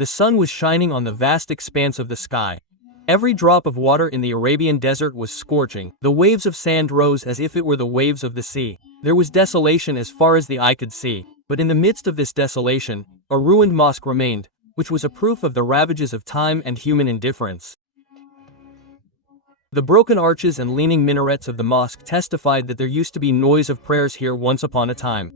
The sun was shining on the vast expanse of the sky. Every drop of water in the Arabian desert was scorching. The waves of sand rose as if it were the waves of the sea. There was desolation as far as the eye could see, but in the midst of this desolation, a ruined mosque remained, which was a proof of the ravages of time and human indifference. The broken arches and leaning minarets of the mosque testified that there used to be noise of prayers here once upon a time.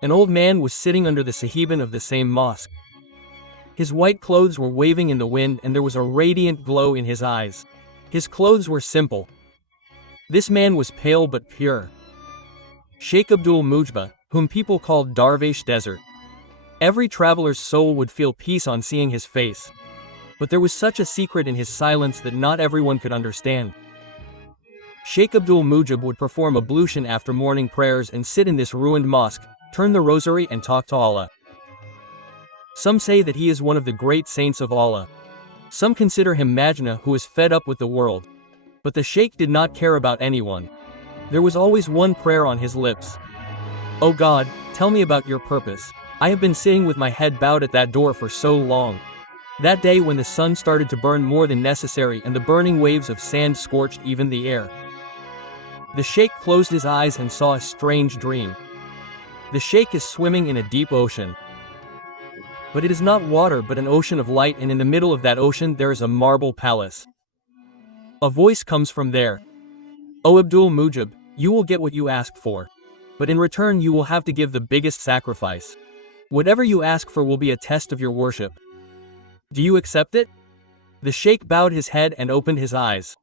An old man was sitting under the sahiban of the same mosque. His white clothes were waving in the wind and there was a radiant glow in his eyes. His clothes were simple. This man was pale but pure. Sheikh Abdul Mujba, whom people called Dervish Desert. Every traveler's soul would feel peace on seeing his face. But there was such a secret in his silence that not everyone could understand. Sheikh Abdul Mujib would perform ablution after morning prayers and sit in this ruined mosque, turn the rosary and talk to Allah. Some say that he is one of the great saints of Allah. Some consider him Majnun, who is fed up with the world. But the Sheikh did not care about anyone. There was always one prayer on his lips. "O God, tell me about your purpose. I have been sitting with my head bowed at that door for so long." That day when the sun started to burn more than necessary and the burning waves of sand scorched even the air, the Sheikh closed his eyes and saw a strange dream. The Sheikh is swimming in a deep ocean. But it is not water but an ocean of light, and in the middle of that ocean there is a marble palace. A voice comes from there. "O Abdul Mujib, you will get what you ask for. But in return you will have to give the biggest sacrifice. Whatever you ask for will be a test of your worship. Do you accept it?" The Sheikh bowed his head and opened his eyes.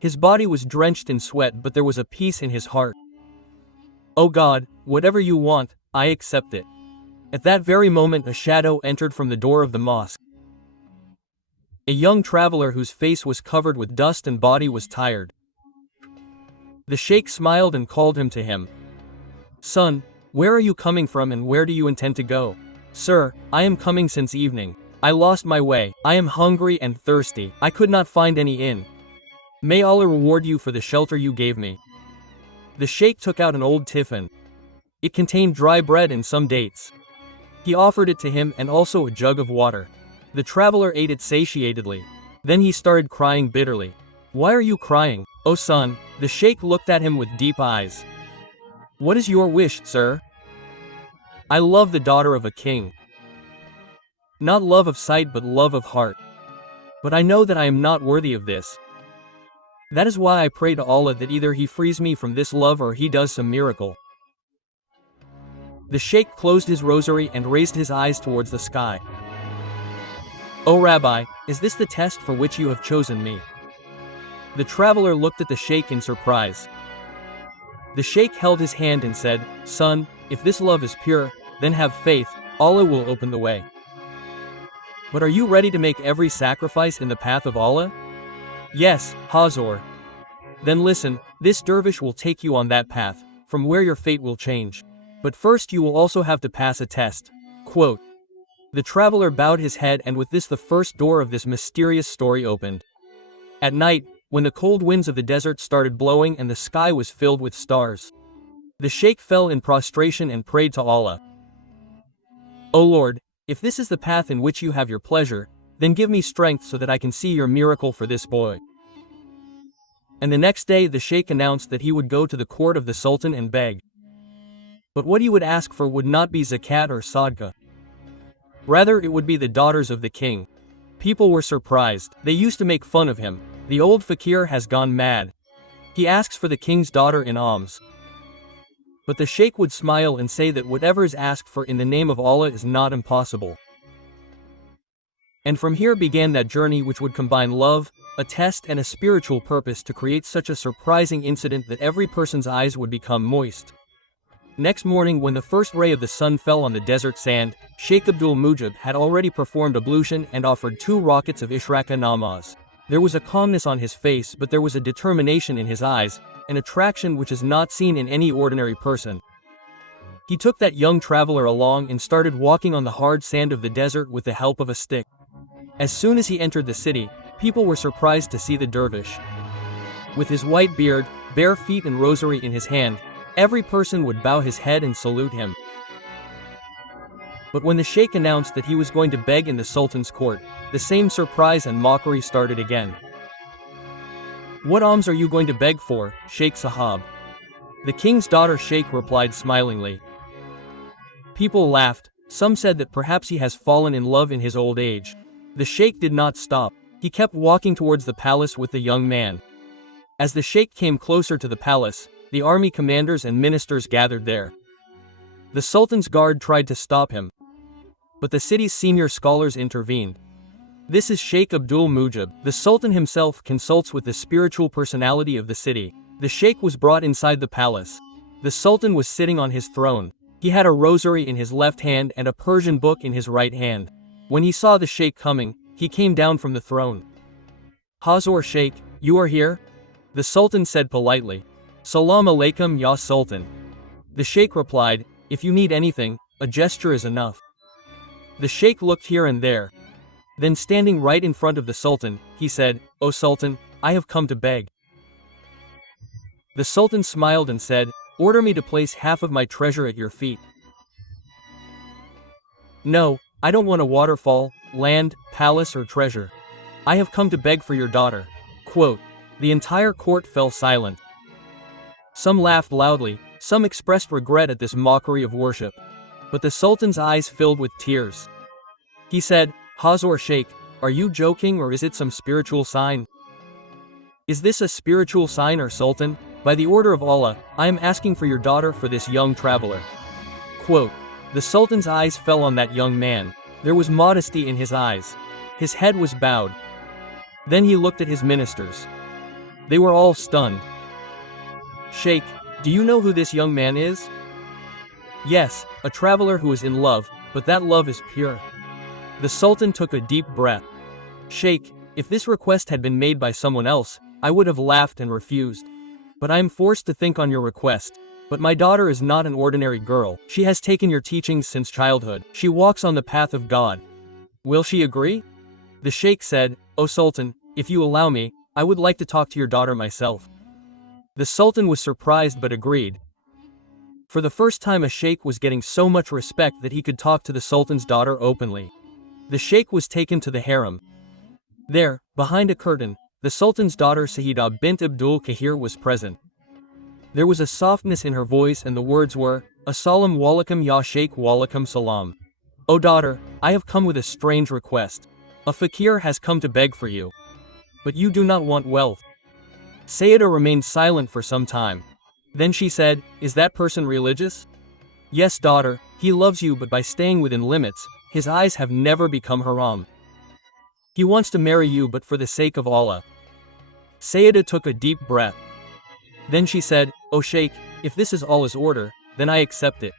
His body was drenched in sweat, but there was a peace in his heart. "O God, whatever you want, I accept it." At that very moment a shadow entered from the door of the mosque. A young traveler whose face was covered with dust and body was tired. The Sheikh smiled and called him to him. "Son, where are you coming from and where do you intend to go?" "Sir, I am coming since evening. I lost my way. I am hungry and thirsty. I could not find any inn. May Allah reward you for the shelter you gave me." The Sheikh took out an old tiffin. It contained dry bread and some dates. He offered it to him and also a jug of water. The traveler ate it satiatedly. Then he started crying bitterly. "Why are you crying, O son?" The Sheikh looked at him with deep eyes. "What is your wish, sir?" "I love the daughter of a king. Not love of sight but love of heart. But I know that I am not worthy of this. That is why I pray to Allah that either He frees me from this love or He does some miracle." The Sheikh closed his rosary and raised his eyes towards the sky. "O Rabbi, is this the test for which you have chosen me?" The traveler looked at the Sheikh in surprise. The Sheikh held his hand and said, "Son, if this love is pure, then have faith, Allah will open the way. But are you ready to make every sacrifice in the path of Allah?" "Yes, Hazor." "Then listen, this dervish will take you on that path, from where your fate will change. But first you will also have to pass a test." Quote. The traveler bowed his head, and with this the first door of this mysterious story opened. At night, when the cold winds of the desert started blowing and the sky was filled with stars, the Sheikh fell in prostration and prayed to Allah. "O Lord, if this is the path in which you have your pleasure, then give me strength so that I can see your miracle for this boy." And the next day the Sheikh announced that he would go to the court of the Sultan and beg. But what he would ask for would not be zakat or sadaqah. Rather, it would be the daughters of the king. People were surprised. They used to make fun of him. "The old fakir has gone mad. He asks for the king's daughter in alms." But the Sheikh would smile and say that whatever is asked for in the name of Allah is not impossible. And from here began that journey which would combine love, a test and a spiritual purpose to create such a surprising incident that every person's eyes would become moist. Next morning, when the first ray of the sun fell on the desert sand, Sheikh Abdul Mujib had already performed ablution and offered 2 rakats of Ishraka namaz. There was a calmness on his face, but there was a determination in his eyes, an attraction which is not seen in any ordinary person. He took that young traveler along and started walking on the hard sand of the desert with the help of a stick. As soon as he entered the city, people were surprised to see the dervish. With his white beard, bare feet and rosary in his hand, every person would bow his head and salute him. But when the sheikh announced that he was going to beg in the sultan's court, the same surprise and mockery started again. "What alms are you going to beg for, Sheikh Sahab?" The king's daughter Sheikh replied smilingly. People laughed. Some said that perhaps he has fallen in love in his old age. The sheikh did not stop. He kept walking towards the palace with the young man. As the sheikh came closer to the palace, the army commanders and ministers gathered there. The sultan's guard tried to stop him, but the city's senior scholars intervened. "This is Sheikh Abdul Mujib." The sultan himself consults with the spiritual personality of the city. The sheikh was brought inside the palace. The sultan was sitting on his throne. He had a rosary in his left hand and a Persian book in his right hand. When he saw the sheikh coming, he came down from the throne. "Hazur Sheikh, you are here?" The sultan said politely. "Salam alaikum ya sultan." The sheikh replied, "If you need anything, a gesture is enough." The sheikh looked here and there. Then standing right in front of the sultan, he said, "O sultan, I have come to beg." The sultan smiled and said, "Order me to place half of my treasure at your feet." "No, I don't want a waterfall, land, palace or treasure. I have come to beg for your daughter." Quote. The entire court fell silent. Some laughed loudly, some expressed regret at this mockery of worship. But the sultan's eyes filled with tears. He said, "Hazur Sheikh, are you joking or is it some spiritual sign?" "Is this a spiritual sign or sultan? By the order of Allah, I am asking for your daughter for this young traveler." Quote. The sultan's eyes fell on that young man. There was modesty in his eyes. His head was bowed. Then he looked at his ministers. They were all stunned. "Sheikh, do you know who this young man is?" "Yes, a traveler who is in love, but that love is pure." The sultan took a deep breath. "Sheikh, if this request had been made by someone else, I would have laughed and refused. But I am forced to think on your request. But my daughter is not an ordinary girl. She has taken your teachings since childhood. She walks on the path of God. Will she agree?" The sheikh said, "O Sultan, if you allow me, I would like to talk to your daughter myself." The Sultan was surprised but agreed. For the first time a sheikh was getting so much respect that he could talk to the Sultan's daughter openly. The sheikh was taken to the harem. There, behind a curtain, the Sultan's daughter Sayyida bint Abdul Kahir was present. There was a softness in her voice and the words were, "Assalamu alaikum ya Sheikh walaikum salam." "O daughter, I have come with a strange request. A fakir has come to beg for you. But you do not want wealth." Sayyida remained silent for some time. Then she said, "Is that person religious?" "Yes daughter, he loves you but by staying within limits, his eyes have never become haram. He wants to marry you but for the sake of Allah." Sayyida took a deep breath. Then she said, "O Sheikh, if this is Allah's order, then I accept it.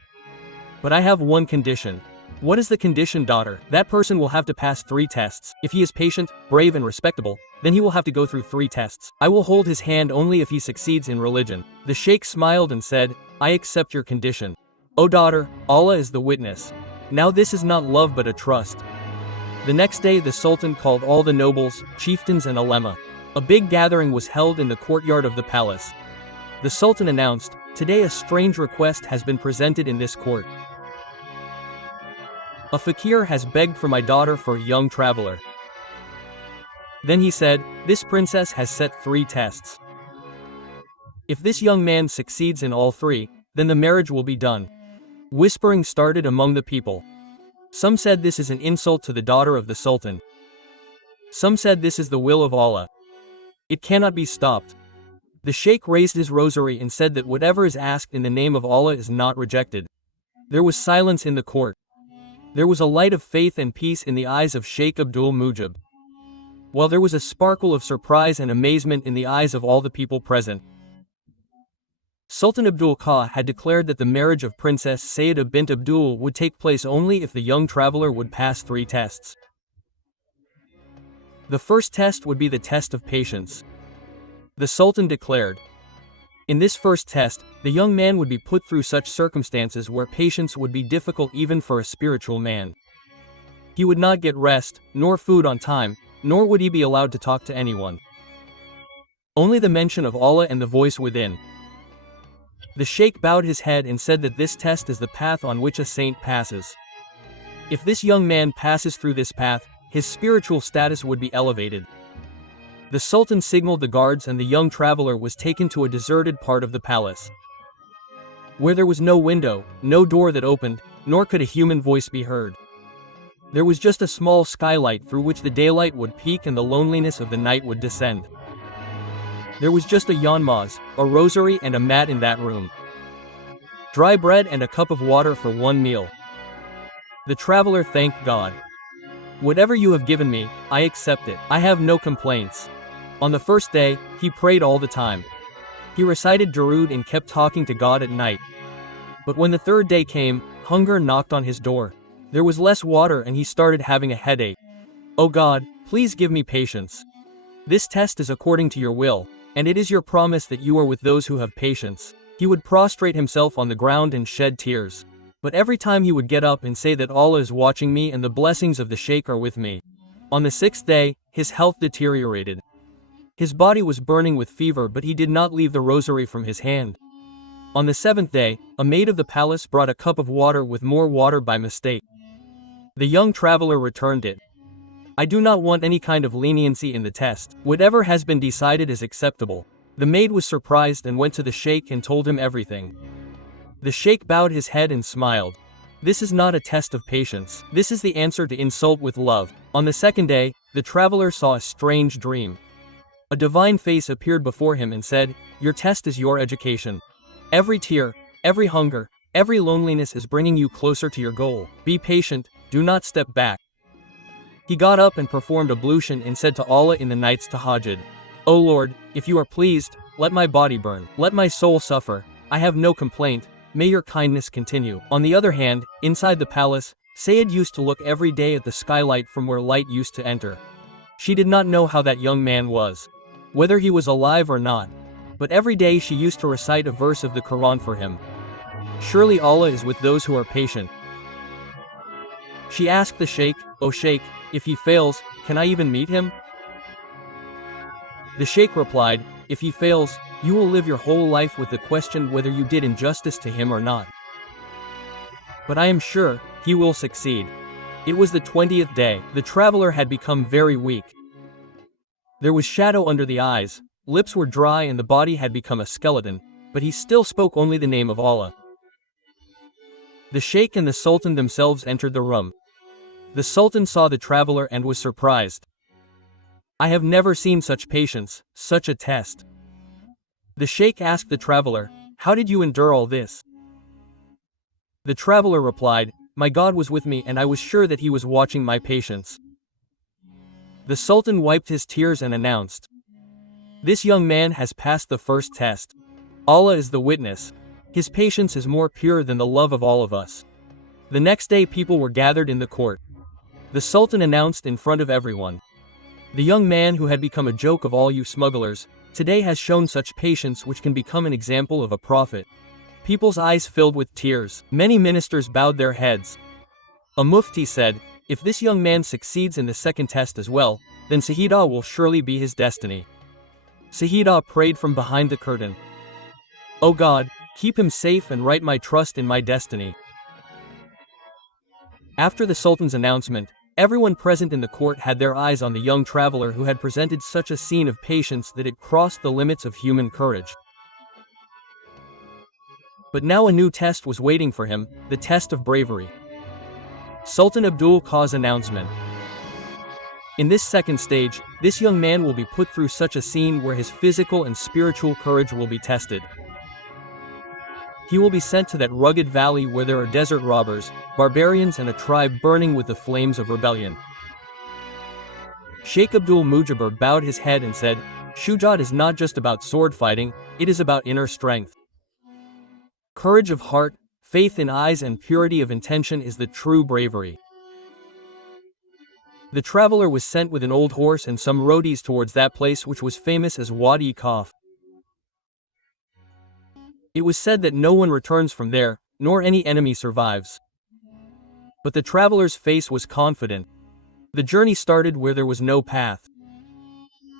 But I have one condition." "What is the condition daughter?" "That person will have to pass 3 tests. If he is patient, brave and respectable, then he will have to go through 3 tests. I will hold his hand only if he succeeds in religion." The sheikh smiled and said, "I accept your condition. O daughter, Allah is the witness. Now this is not love but a trust." The next day the Sultan called all the nobles, chieftains and ulema. A big gathering was held in the courtyard of the palace. The Sultan announced, "Today a strange request has been presented in this court. A fakir has begged for my daughter for a young traveler." Then he said, "This princess has set 3 tests. If this young man succeeds in all 3, then the marriage will be done." Whispering started among the people. Some said this is an insult to the daughter of the Sultan. Some said this is the will of Allah. It cannot be stopped. The sheikh raised his rosary and said that whatever is asked in the name of Allah is not rejected. There was silence in the court. There was a light of faith and peace in the eyes of Sheikh Abdul Mujib, while there was a sparkle of surprise and amazement in the eyes of all the people present. Sultan Abdul Qah had declared that the marriage of Princess Sayyida bint Abdul would take place only if the young traveler would pass 3 tests. The first test would be the test of patience. The Sultan declared, in this first test, the young man would be put through such circumstances where patience would be difficult even for a spiritual man. He would not get rest, nor food on time, nor would he be allowed to talk to anyone. Only the mention of Allah and the voice within. The sheikh bowed his head and said that this test is the path on which a saint passes. If this young man passes through this path, his spiritual status would be elevated. The Sultan signaled the guards and the young traveler was taken to a deserted part of the palace, where there was no window, no door that opened, nor could a human voice be heard. There was just a small skylight through which the daylight would peek and the loneliness of the night would descend. There was just a yanmaz, a rosary and a mat in that room. Dry bread and a cup of water for one meal. The traveler thanked God. Whatever you have given me, I accept it. I have no complaints. On the first day, he prayed all the time. He recited Darood and kept talking to God at night. But when the third day came, hunger knocked on his door. There was less water and he started having a headache. Oh God, please give me patience. This test is according to your will, and it is your promise that you are with those who have patience. He would prostrate himself on the ground and shed tears. But every time he would get up and say that Allah is watching me and the blessings of the Sheikh are with me. On the sixth day, his health deteriorated. His body was burning with fever but he did not leave the rosary from his hand. On the seventh day, a maid of the palace brought a cup of water with more water by mistake. The young traveler returned it. I do not want any kind of leniency in the test. Whatever has been decided is acceptable. The maid was surprised and went to the Sheikh and told him everything. The Sheikh bowed his head and smiled. This is not a test of patience. This is the answer to insult with love. On the second day, the traveler saw a strange dream. A divine face appeared before him and said, "Your test is your education. Every tear, every hunger, every loneliness is bringing you closer to your goal. Be patient, do not step back." He got up and performed ablution and said to Allah in the night's tahajjud, "O Lord, if you are pleased, let my body burn. Let my soul suffer. I have no complaint. May your kindness continue." On the other hand, inside the palace, Sayed used to look every day at the skylight from where light used to enter. She did not know how that young man was, whether he was alive or not, but every day she used to recite a verse of the Quran for him. Surely Allah is with those who are patient. She asked the Sheikh, "O Sheikh, if he fails, can I even meet him?" The Sheikh replied, "If he fails, you will live your whole life with the question whether you did injustice to him or not. But I am sure, he will succeed." It was the 20th day. The traveler had become very weak. There was shadow under the eyes, lips were dry and the body had become a skeleton, but he still spoke only the name of Allah. The Sheikh and the Sultan themselves entered the room. The Sultan saw the traveler and was surprised. "I have never seen such patience, such a test." The Sheikh asked the traveler, "How did you endure all this?" The traveler replied, "My God was with me and I was sure that he was watching my patience." The Sultan wiped his tears and announced, "This young man has passed the first test. Allah is the witness. His patience is more pure than the love of all of us." The next day people were gathered in the court. The Sultan announced in front of everyone, "The young man who had become a joke of all you smugglers, today has shown such patience which can become an example of a prophet." People's eyes filled with tears. Many ministers bowed their heads. A mufti said, "If this young man succeeds in the second test as well, then Sahidah will surely be his destiny." Sahidah prayed from behind the curtain, "O God, keep him safe and write my trust in my destiny." After the Sultan's announcement, everyone present in the court had their eyes on the young traveler who had presented such a scene of patience that it crossed the limits of human courage. But now a new test was waiting for him, the test of bravery. Sultan Abdul Qah's announcement. In this second stage, this young man will be put through such a scene where his physical and spiritual courage will be tested. He will be sent to that rugged valley where there are desert robbers, barbarians and a tribe burning with the flames of rebellion. Sheikh Abdul Mujibur bowed his head and said, "Shujat is not just about sword fighting, it is about inner strength. Courage of heart, faith in eyes and purity of intention is the true bravery." The traveler was sent with an old horse and some roadies towards that place which was famous as Wadi Kaf. It was said that no one returns from there, nor any enemy survives. But the traveler's face was confident. The journey started where there was no path.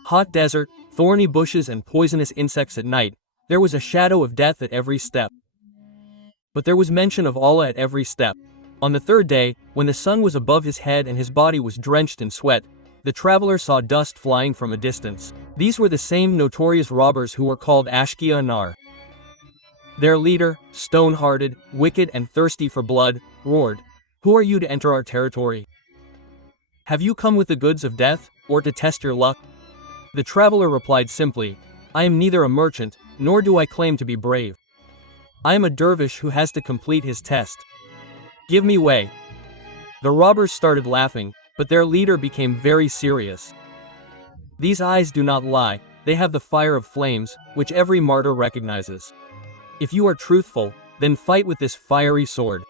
Hot desert, thorny bushes and poisonous insects at night, there was a shadow of death at every step. But there was mention of Allah at every step. On the third day, when the sun was above his head and his body was drenched in sweat, the traveler saw dust flying from a distance. These were the same notorious robbers who were called Ashkia Nar. Their leader, stone-hearted, wicked and thirsty for blood, roared, "Who are you to enter our territory? Have you come with the goods of death, or to test your luck?" The traveler replied simply, "I am neither a merchant, nor do I claim to be brave. I am a dervish who has to complete his test. Give me way." The robbers started laughing, but their leader became very serious. "These eyes do not lie, they have the fire of flames, which every martyr recognizes. If you are truthful, then fight with this fiery sword."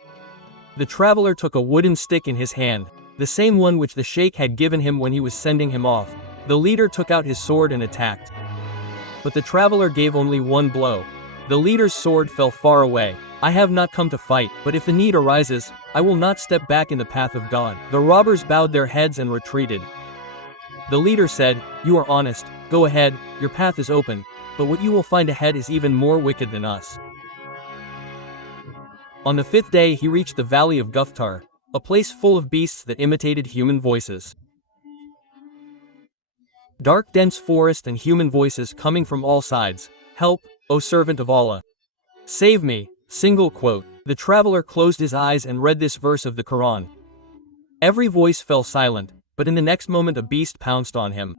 The traveler took a wooden stick in his hand, the same one which the sheikh had given him when he was sending him off. The leader took out his sword and attacked. But the traveler gave only one blow. The leader's sword fell far away. "I have not come to fight, but if the need arises, I will not step back in the path of God." The robbers bowed their heads and retreated. The leader said, "You are honest, go ahead, your path is open, but what you will find ahead is even more wicked than us." On the fifth day he reached the valley of Guftar, a place full of beasts that imitated human voices. Dark dense forest and human voices coming from all sides. "Help, O servant of Allah! Save me!" Single quote. The traveler closed his eyes and read this verse of the Quran. Every voice fell silent, but in the next moment a beast pounced on him.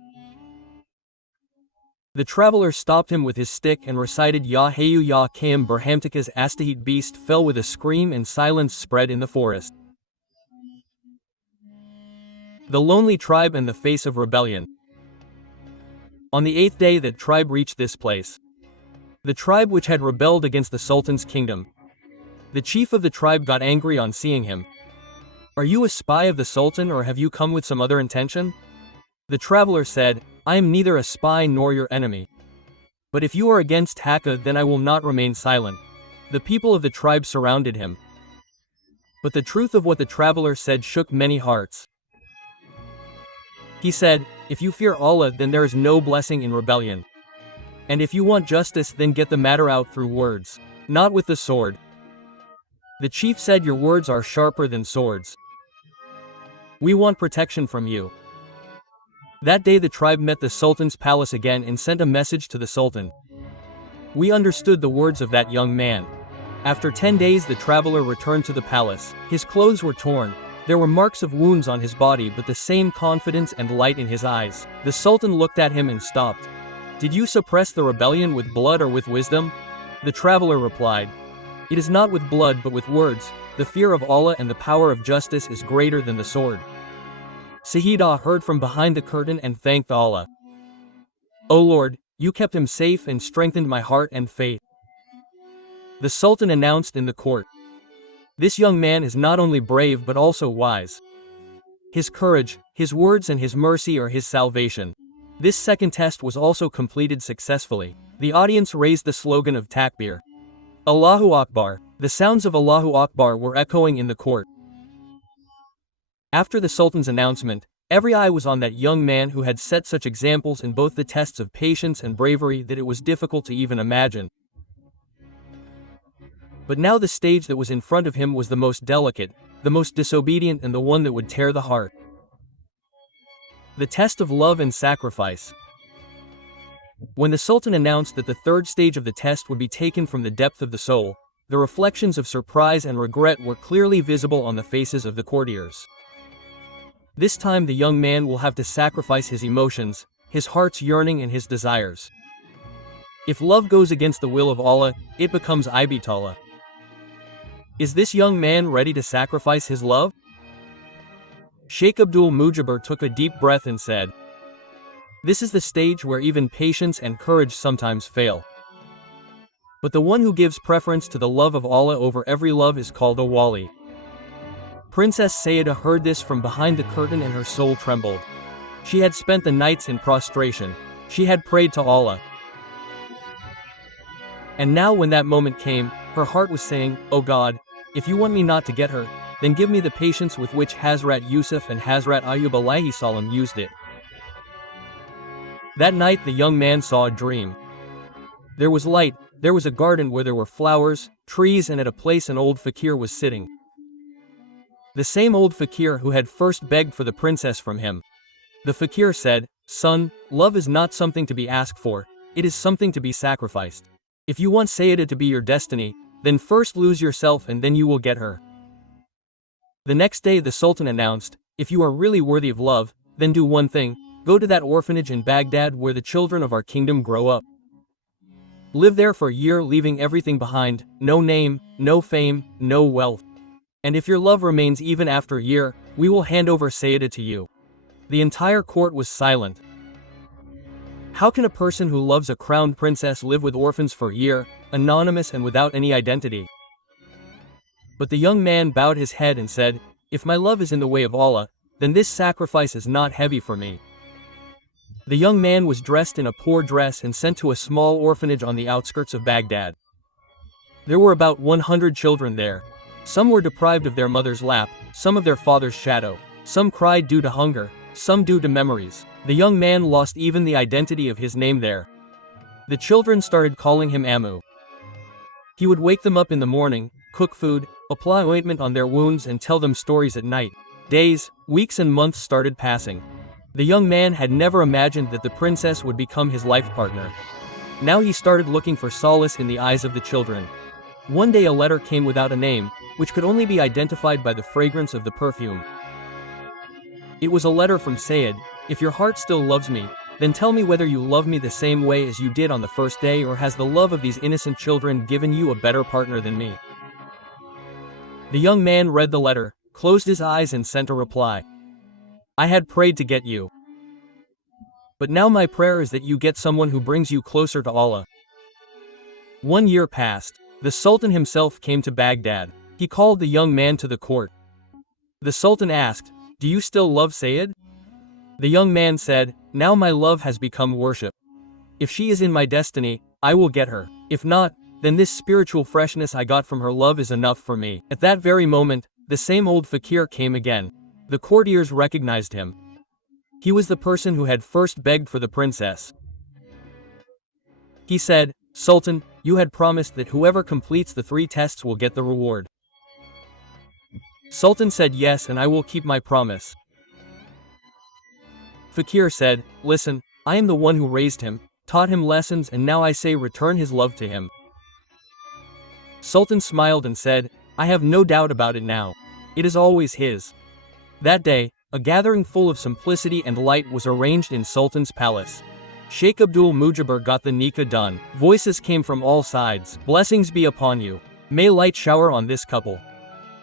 The traveler stopped him with his stick and recited Ya Hayu Ya Qayyum Berhamtika's Astahit beast fell with a scream and silence spread in the forest. The lonely tribe and the face of rebellion. On the eighth day that tribe reached this place. The tribe which had rebelled against the Sultan's kingdom. The chief of the tribe got angry on seeing him. "Are you a spy of the Sultan or have you come with some other intention?" The traveler said, "I am neither a spy nor your enemy. But if you are against Hakka then I will not remain silent." The people of the tribe surrounded him. But the truth of what the traveler said shook many hearts. He said, "If you fear Allah then there is no blessing in rebellion. And if you want justice then get the matter out through words, not with the sword." The chief said, "Your words are sharper than swords. We want protection from you." That day the tribe met the Sultan's palace again and sent a message to the Sultan. "We understood the words of that young man." After 10 days the traveler returned to the palace. His clothes were torn. There were marks of wounds on his body but the same confidence and light in his eyes. The Sultan looked at him and stopped. "Did you suppress the rebellion with blood or with wisdom?" The traveler replied, "It is not with blood but with words. The fear of Allah and the power of justice is greater than the sword." Sahidah heard from behind the curtain and thanked Allah. "O Lord, you kept him safe and strengthened my heart and faith." The Sultan announced in the court, "This young man is not only brave but also wise. His courage, his words and his mercy are his salvation." This second test was also completed successfully. The audience raised the slogan of Takbir. Allahu Akbar. The sounds of Allahu Akbar were echoing in the court. After the Sultan's announcement, every eye was on that young man who had set such examples in both the tests of patience and bravery that it was difficult to even imagine. But now the stage that was in front of him was the most delicate, the most disobedient and the one that would tear the heart. The test of love and sacrifice. When the Sultan announced that the third stage of the test would be taken from the depth of the soul, the reflections of surprise and regret were clearly visible on the faces of the courtiers. This time the young man will have to sacrifice his emotions, his heart's yearning and his desires. If love goes against the will of Allah, it becomes ibtala. Is this young man ready to sacrifice his love? Sheikh Abdul Mujibur took a deep breath and said, "This is the stage where even patience and courage sometimes fail. But the one who gives preference to the love of Allah over every love is called a wali." Princess Sayyidah heard this from behind the curtain and her soul trembled. She had spent the nights in prostration. She had prayed to Allah. And now when that moment came, her heart was saying, "O God, if you want me not to get her, then give me the patience with which Hazrat Yusuf and Hazrat Ayyub alayhi salam used it." That night the young man saw a dream. There was light, there was a garden where there were flowers, trees and at a place an old fakir was sitting. The same old fakir who had first begged for the princess from him. The fakir said, "Son, love is not something to be asked for, it is something to be sacrificed. If you want Sayyidah to be your destiny, then first lose yourself and then you will get her." The next day the Sultan announced, "If you are really worthy of love, then do one thing, go to that orphanage in Baghdad where the children of our kingdom grow up. Live there for a year leaving everything behind, no name, no fame, no wealth. And if your love remains even after a year, we will hand over Sayyidah to you." The entire court was silent. How can a person who loves a crowned princess live with orphans for a year, anonymous and without any identity? But the young man bowed his head and said, "If my love is in the way of Allah, then this sacrifice is not heavy for me." The young man was dressed in a poor dress and sent to a small orphanage on the outskirts of Baghdad. There were about 100 children there. Some were deprived of their mother's lap, some of their father's shadow, some cried due to hunger, some due to memories. The young man lost even the identity of his name there. The children started calling him Amu. He would wake them up in the morning, cook food, apply ointment on their wounds and tell them stories at night. Days, weeks and months started passing. The young man had never imagined that the princess would become his life partner. Now he started looking for solace in the eyes of the children. One day a letter came without a name, which could only be identified by the fragrance of the perfume. It was a letter from Sayyid. "If your heart still loves me, then tell me whether you love me the same way as you did on the first day, or has the love of these innocent children given you a better partner than me?" The young man read the letter, closed his eyes and sent a reply. "I had prayed to get you. But now my prayer is that you get someone who brings you closer to Allah." 1 year passed. The Sultan himself came to Baghdad. He called the young man to the court. The Sultan asked, "Do you still love Sayyid?" The young man said, "Now my love has become worship. If she is in my destiny, I will get her. If not, then this spiritual freshness I got from her love is enough for me." At that very moment, the same old fakir came again. The courtiers recognized him. He was the person who had first begged for the princess. He said, "Sultan, you had promised that whoever completes the 3 tests will get the reward." Sultan said, "Yes, and I will keep my promise." Fakir said, "Listen, I am the one who raised him, taught him lessons, and now I say return his love to him." Sultan smiled and said, "I have no doubt about it now. It is always his." That day, a gathering full of simplicity and light was arranged in Sultan's palace. Sheikh Abdul Mujibur got the nikah done. Voices came from all sides. "Blessings be upon you. May light shower on this couple."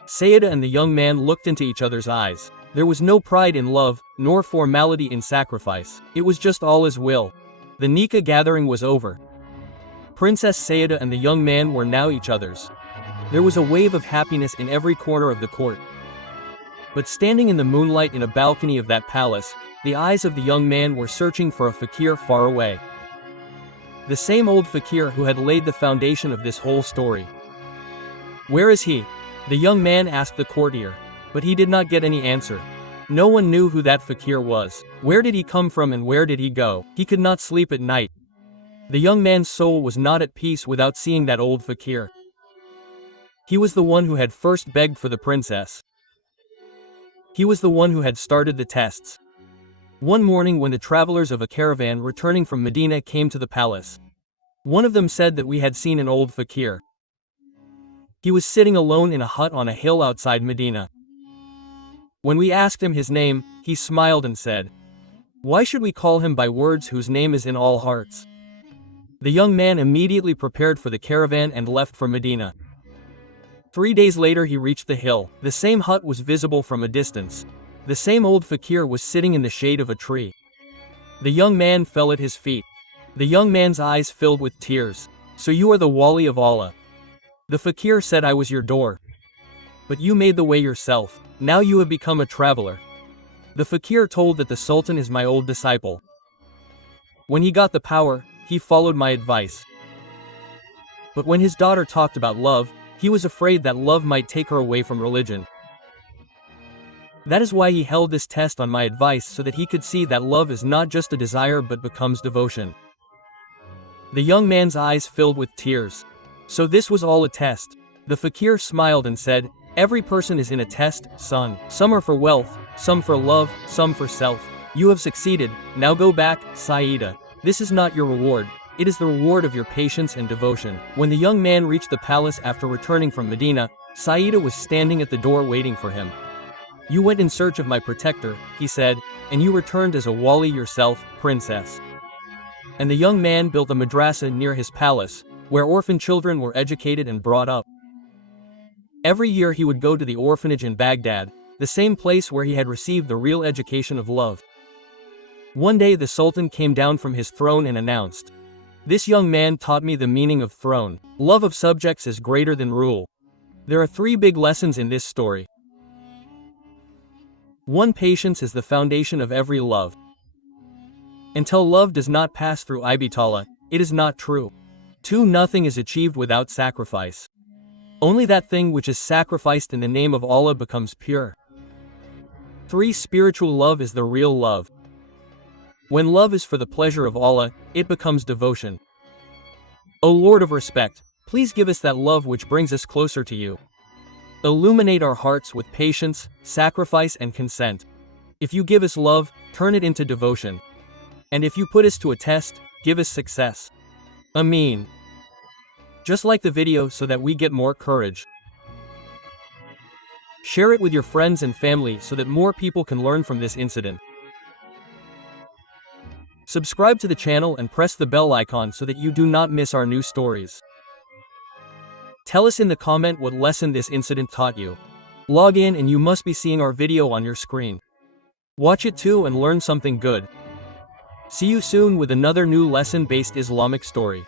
Sayyidah and the young man looked into each other's eyes. There was no pride in love, nor formality in sacrifice. It was just Allah's will. The nikah gathering was over. Princess Sayyidah and the young man were now each other's. There was a wave of happiness in every corner of the court. But standing in the moonlight in a balcony of that palace, the eyes of the young man were searching for a fakir far away. The same old fakir who had laid the foundation of this whole story. "Where is he?" the young man asked the courtier. But he did not get any answer. No one knew who that fakir was. Where did he come from and where did he go? He could not sleep at night. The young man's soul was not at peace without seeing that old fakir. He was the one who had first begged for the princess. He was the one who had started the tests. One morning when the travelers of a caravan returning from Medina came to the palace, one of them said that we had seen an old fakir. He was sitting alone in a hut on a hill outside Medina. When we asked him his name, he smiled and said, "Why should we call him by words whose name is in all hearts?" The young man immediately prepared for the caravan and left for Medina. 3 days later he reached the hill. The same hut was visible from a distance. The same old fakir was sitting in the shade of a tree. The young man fell at his feet. The young man's eyes filled with tears. "So you are the wali of Allah." The fakir said, "I was your door. But you made the way yourself. Now you have become a traveler." The fakir told that the Sultan is my old disciple. When he got the power, he followed my advice. But when his daughter talked about love, he was afraid that love might take her away from religion. That is why he held this test on my advice, so that he could see that love is not just a desire but becomes devotion. The young man's eyes filled with tears. So this was all a test. The fakir smiled and said, Every person is in a test, son. Some are for wealth, some for love, some for self. You have succeeded, now go back, Saida. This is not your reward. It is the reward of your patience and devotion. When the young man reached the palace after returning from Medina, Saida was standing at the door waiting for him. You went in search of my protector, he said, and you returned as a wali yourself, princess. And the young man built a madrasa near his palace, where orphan children were educated and brought up. Every year he would go to the orphanage in Baghdad, the same place where he had received the real education of love. One day the Sultan came down from his throne and announced, "This young man taught me the meaning of throne. Love of subjects is greater than rule." There are 3 big lessons in this story. 1. Patience is the foundation of every love. Until love does not pass through Ibtala, it is not true. 2. Nothing is achieved without sacrifice. Only that thing which is sacrificed in the name of Allah becomes pure. 3. Spiritual love is the real love. When love is for the pleasure of Allah, it becomes devotion. O Lord of respect, please give us that love which brings us closer to you. Illuminate our hearts with patience, sacrifice and consent. If you give us love, turn it into devotion. And if you put us to a test, give us success. Ameen. Just like the video so that we get more courage. Share it with your friends and family so that more people can learn from this incident. Subscribe to the channel and press the bell icon so that you do not miss our new stories. Tell us in the comment what lesson this incident taught you. Log in and you must be seeing our video on your screen. Watch it too and learn something good. See you soon with another new lesson-based Islamic story.